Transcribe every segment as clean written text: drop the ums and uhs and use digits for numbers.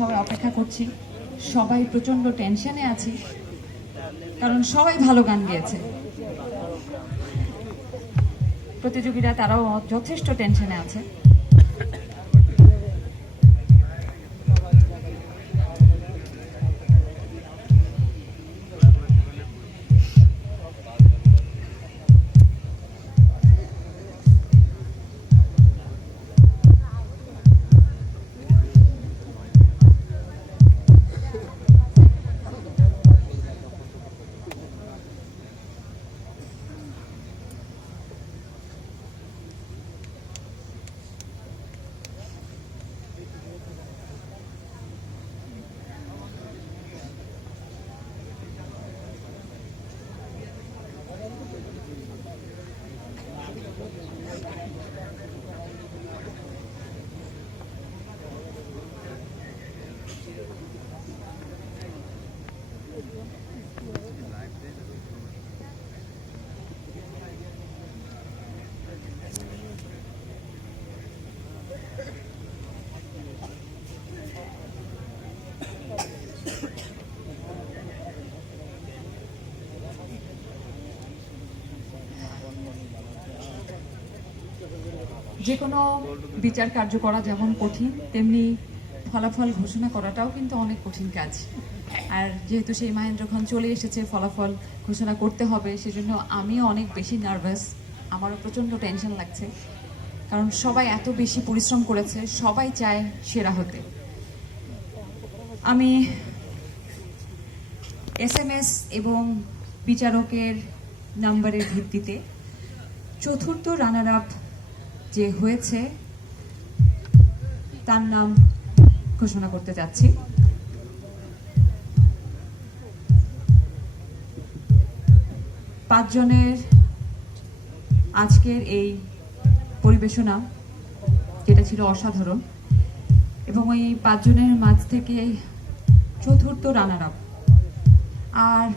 সবাই অপেক্ষা করছি, সবাই প্রচন্ড টেনশনে আছি কারণ সবাই ভালো গান গেয়েছে। প্রতিযোগীরা তারাও যথেষ্ট টেনশনে আছে। যে কোনো বিচার কার্য করা যেমন কঠিন, তেমনি ফলাফল ঘোষণা করাটাও কিন্তু অনেক কঠিন কাজ। আর যেহেতু সেই মহেন্দ্রক্ষণ চলে এসেছে, ফলাফল ঘোষণা করতে হবে, সেজন্য আমিও অনেক বেশি নার্ভাস। আমারও প্রচণ্ড টেনশন লাগছে কারণ সবাই এত বেশি পরিশ্রম করেছে, সবাই চায় সেরা হতে। আমি SMS এবং বিচারকের নাম্বারের ভিত্তিতে চতুর্থ রানার আপ যে হয়েছে তার নাম ঘোষণা করতে যাচ্ছি। পাঁচজনের আজকের এই পরিবেশনা যেটা ছিল অসাধারণ, এবং ওই পাঁচজনের মাঝ থেকে চতুর্থ রানার আপ আর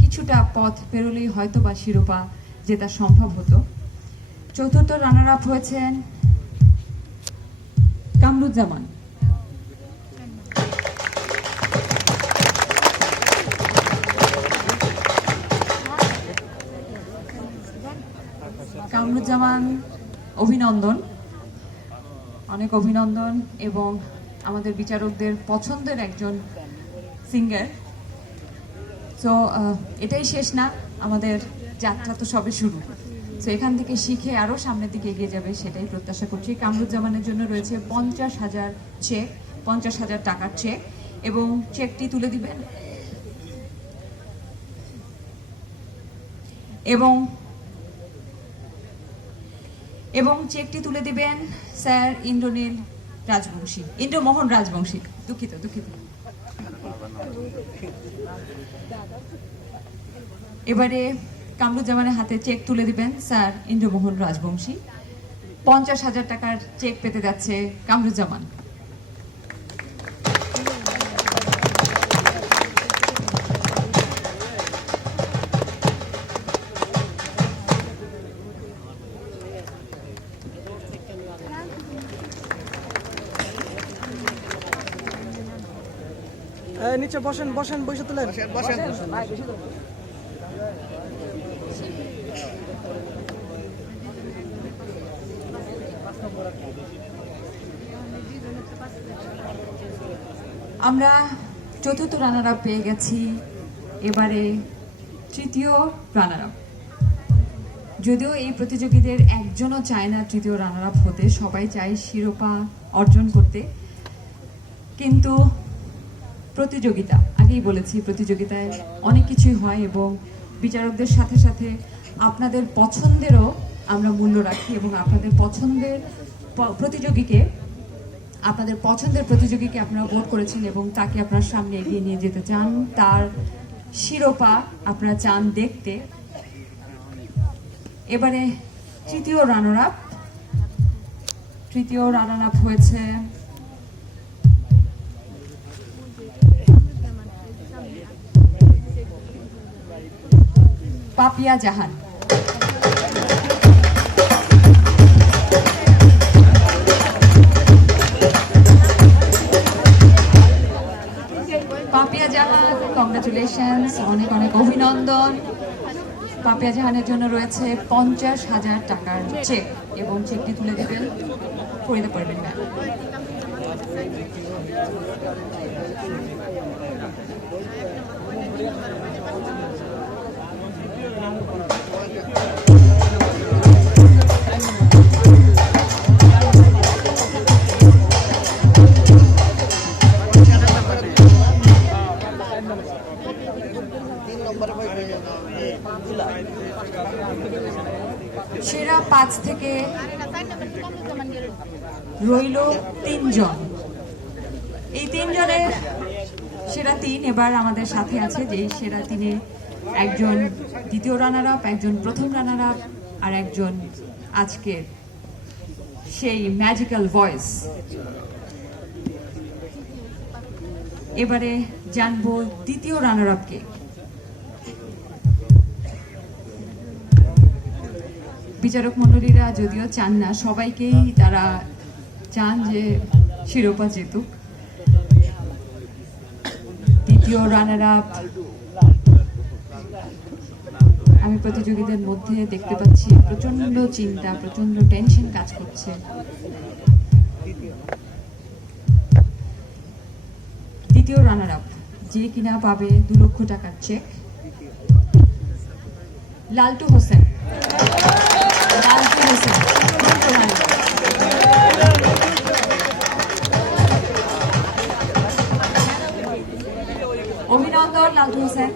কিছুটা পথ পেরোলেই হয়তো বা শিরোপা জেতা সম্ভব হতো। চতুর্থ রানার আপ হয়েছেন কামরুজ্জামান। কামরুজ্জামান, অভিনন্দন, অনেক অভিনন্দন, এবং আমাদের বিচারকদের পছন্দের একজন সিঙ্গার। তো এটাই শেষ না, আমাদের যাত্রা তো সবে শুরু। তো এখান থেকে শিখে আরো সামনের দিকে এগিয়ে যাবে সেটাই প্রত্যাশা করছি। কামরুজ্জামানের জন্য রয়েছে 50,000 চেক, 50,000 টাকার চেক, এবং চেকটি তুলে দিবেন এবং চেকটি তুলে দিবেন স্যার ইন্দ্রমোহন রাজবংশী। দুঃখিত। এবারে কামরুজ্জামানের হাতে চেক তুলে দিবেন স্যার ইন্দ্রমোহন রাজবংশী। 50,000 টাকার চেক পেতে যাচ্ছে কামরুজ্জামান। নিচে বসেন, বসে তোলেন, বসেন। আমরা চতুর্থ রানার আপ পেয়ে গেছি, এবারে তৃতীয় রানার আপ। যদিও এই প্রতিযোগীদের একজনও চায় না তৃতীয় রানার আপ হতে, সবাই চায় শিরোপা অর্জন করতে, কিন্তু প্রতিযোগিতা, আগেই বলেছি, প্রতিযোগিতায় অনেক কিছুই হয়, এবং বিচারকদের সাথে সাথে আপনাদের পছন্দেরও আমরা মূল্য রাখি, এবং আপনাদের পছন্দের প্রতিযোগীকে আপনারা ভোট করেছেন এবং তাকে আপনার সামনে এগিয়ে নিয়ে যেতে চান, তার শিরোপা আপনারা চান দেখতে। এবারে তৃতীয় রানার আপ হয়েছে পাপিয়া জাহান। জাহান, কংগ্রাচুলেশনস, অনেক অনেক অভিনন্দন। পাপিয়া জাহানের জন্য রয়েছে 50,000 টাকার চেক এবং চেকটি তুলে দেবেন ফরিদা পারবেন ম্যাম। সেরা 5 থেকে রইল 3 জন। এই 3 জনের সেরা 3 এবার আমাদের সাথে আছে, যে সেরা 3-এ একজন দ্বিতীয় রানার আপ, একজন প্রথম রানার আপ, আর একজন আজকের সেই ম্যাজিক্যাল ভয়েস। এবারে জানবো দ্বিতীয় রানার আপকে। বিচারক মণ্ডলীরা যদিও চান না, সবাইকেই তারা চান যে শিরোপা জিতুক। দ্বিতীয় রানার আপ আমি প্রতিযোগীদের মধ্যে দেখতে পাচ্ছি প্রচন্ড চিন্তা, প্রচন্ড টেনশন কাজ করছে। দ্বিতীয় রানার আপ যে কিনা পাবে 2 লক্ষ টাকার চেক, লালটু হোসেন। লালটু হোসেন অভিনন্দন লালটু হোসেন।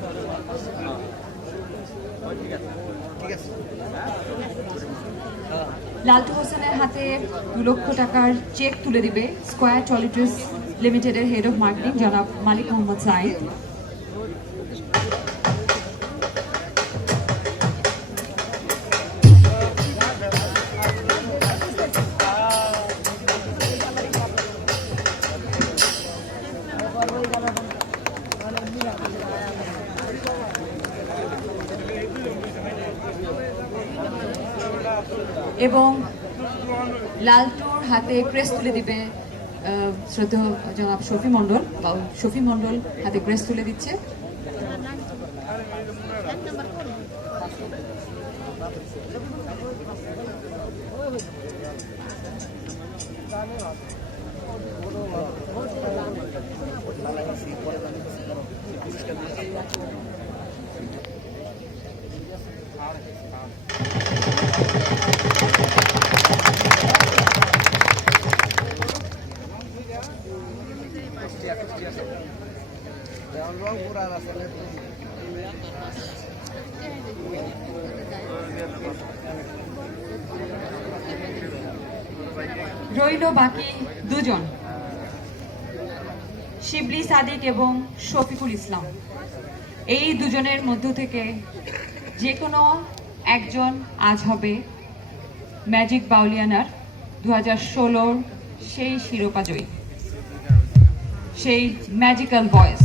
লালটু হোসেনের হাতে 2 লক্ষ টাকার চেক তুলে দিবে স্কয়ার টয়লেট্রিজ লিমিটেডের হেড অফ মার্কেটিং জনাব মালিক মোহাম্মদ সাইদ। এবং লালটুর হাতে ক্রেস্ট তুলে দিবে শ্রদ্ধেয় জনাব শফি মণ্ডল, বা শফি মণ্ডল হাতে ক্রেস্ট তুলে দিচ্ছে। রইল বাকি 2 জন, শিবলি সাদিক এবং শফিকুল ইসলাম। এই 2 জনের মধ্য থেকে যে কোনো একজন আজ হবে ম্যাজিক বাউলিয়ানার 2016 সেই শিরোপা জয়ী, সেই ম্যাজিক্যাল ভয়েস।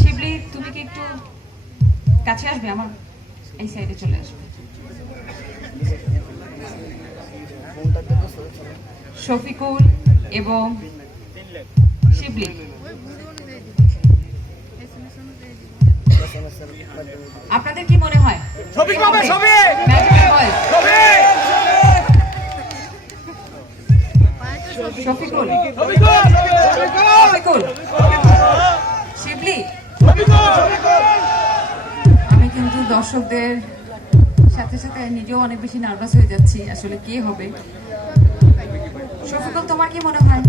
শিবলি, তুমি কি একটু কাছে আসবে, আমার এই সাইডে চলে আসবে। শফিকুল এবং শিবলি, আপনাদের কি মনে হয়? শফিকুল, শিবলি, আমি কিন্তু দর্শকদের সাথে সাথে নিজেও অনেক বেশি নার্ভাস হয়ে যাচ্ছি, আসলে কে হবে। শফিকুল, তোমার কি মনে হয়?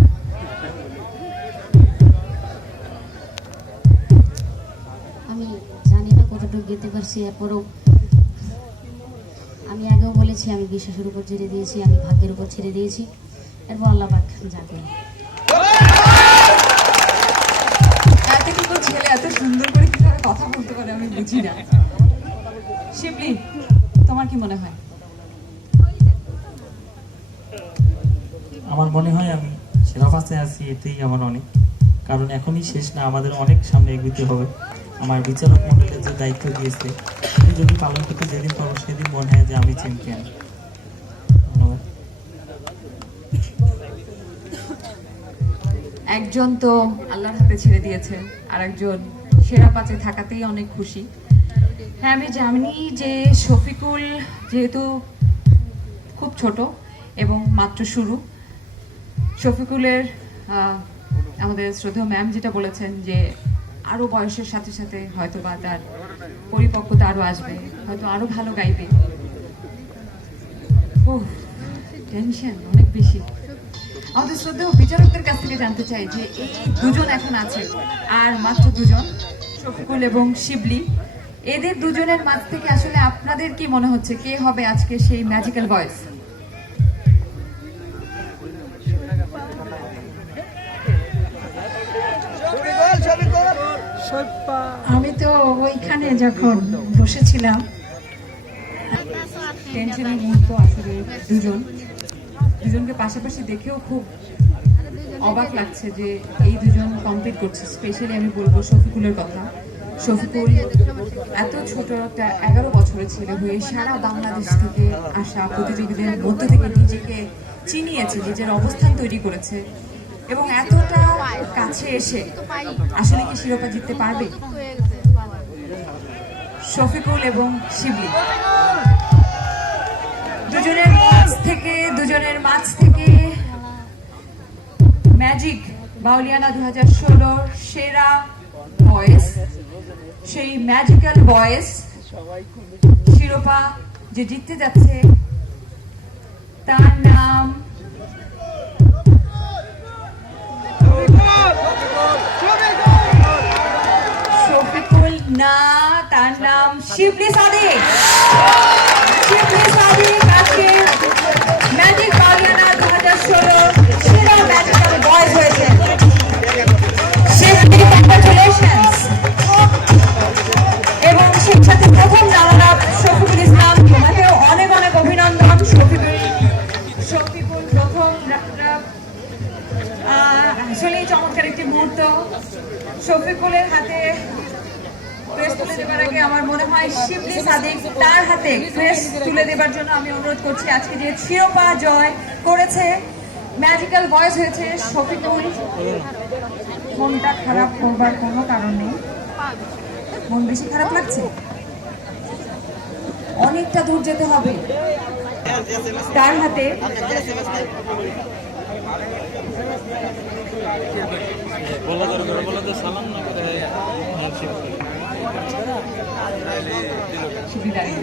আমি জানি না কতটুকু গেতে পারছি, এরপরও আমি আগেও বলেছি আমি বিশ্বাসের উপর ছেড়ে দিয়েছি, আমি ভাগ্যের উপর ছেড়ে দিয়েছি, এরপর আল্লাহ পাক যাকে। এতটুকু ছেলে এত সুন্দর করে কিভাবে কথা বলতে পারে আমি বুঝি না। শিবলি, তোমার কি মনে হয়? আমার মনে হয় আমি সেরা পাশে আছি, এতেই আমার অনেক, কারণ এখনই শেষ না, আমাদের অনেক সামনে এগোতে হবে। আমার বিচারক মণ্ডলের যে দায়িত্ব দিয়েছে সেটি যদি পালন করতে যেদিন পারবো সেদিন মনে হয় যে আমি চ্যাম্পিয়ন। ধন্যবাদ। একজন তো আল্লাহর হাতে ছেড়ে দিয়েছে, আর একজন সেরা পাঁচে থাকাতেই অনেক খুশি। হ্যাঁ, আমি জানি যে শফিকুল যেহেতু খুব ছোট এবং মাত্র শুরু, শফিকুলের আমাদের শ্রদ্ধেয় ম্যাম যেটা বলেছেন যে আরো বয়সের সাথে সাথে হয়তো বা তার পরিপক্কতা আরো আসবে, হয়তো আরো ভালো গাইবে। টেনশন অনেক বেশি। আমাদের শ্রদ্ধেয় বিচারকদের কাছ থেকে জানতে চাই যে এই দুজন এখন আছে, আর মাত্র দুজন, শফিকুল এবং শিবলি, এদের দুজনের মাঝ থেকে আসলে আপনাদের কি মনে হচ্ছে কে হবে আজকে সেই ম্যাজিক্যাল ভয়েস? আমি তো ওইখানে যখন বসেছিলাম টেনশনের মুহূর্ত আসলে দুজনকে পাশাপাশি দেখেও খুব অবাক লাগছে যে এই দুজন কম্পিট করছে। স্পেশালি আমি বলবো শফিকুলের কথা। শফিকুল এত ছোট একটা 11 বছরের ছেলে হয়ে সারা বাংলাদেশ থেকে আসা প্রতিযোগীদের মধ্য থেকে নিজেকে চিনিয়েছে, নিজের অবস্থান তৈরি করেছে এবং এতটা কাছে এসে আসলে কি শিরোপা জিততে পারবে? শফিকুল এবং শিবলি দুজনের মাঝ থেকে ম্যাজিক বাউলিয়ানা 2016 সেরা ভয়েস, সেই ম্যাজিক্যাল ভয়েস শিরোপা যে জিততে যাচ্ছে তার নাম শফিকুল না, তার নাম শিবলি সাদিক। শিবলি সাদিক আজকে ম্যাজিক বাউলিয়ানা 2016 সেরা ম্যাজিক্যাল ভয়েস হয়েছে। শিবলি, কংগ্রাচুলেশনস। এবং সেই সাথে প্রথম রানার শফিকুল ইসলাম, তোমাকেও অনেক অনেক অভিনন্দন। শফিকুল প্রথম রানার, আসলেই চমৎকার একটি মুহূর্ত। শফিকুলের হাতে ক্রেস্ট তুলে দেবার আগে আমার মনে হয় শিবলি সাদিক তার হাতে ক্রেস্ট তুলে দেবার জন্য আমি অনুরোধ করছি। আজকে যে শিরোপা জয় করেছে, ম্যাজিক্যাল ভয়েস হয়েছে শফিকুল। মনটা খারাপ করবার কোনো কারণ নেই। মন বেশি খারাপ লাগছে? অনেকটা দূর যেতে হবে। তার হাতে শিবলি দাঁড়িয়ে।